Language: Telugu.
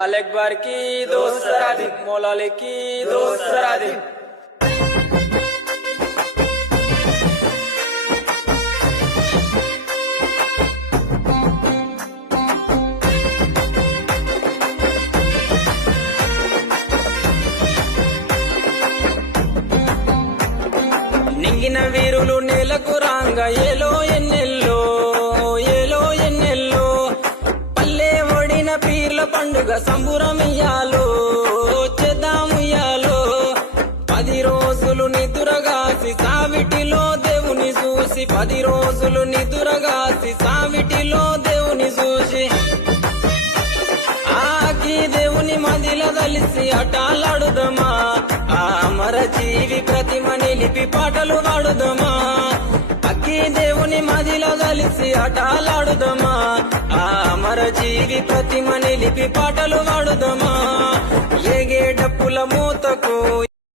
अकबर की दोस्तरा दी मौलाली की दोस्तरा दी నింగిన వీరులు నేలకు రాంగ ఏలో ఎన్నెల్లో పల్లె ఒడిన పీర్ల పండుగ సంబురమియాలో చేద్దాముయ్యాలో 10 రోజులు నిదురగాసి సావిటిలో దేవుని చూసి 10 రోజులు నిదురగాసి సావిటిలో దేవుని చూసి ఆకి దేవుని మదిల కలిసి అటాలాడుదమా ఆ అమర జీవి ప్రతిమ నిలిపి పాటలు పాడుదమా అక్కి దేవుని మదిలో కలిసి అటాలాడుదమా ఆ అమర జీవి ప్రతిమ నిలిపి పాటలు పాడుదమా ఏగే డప్పుల మూతకు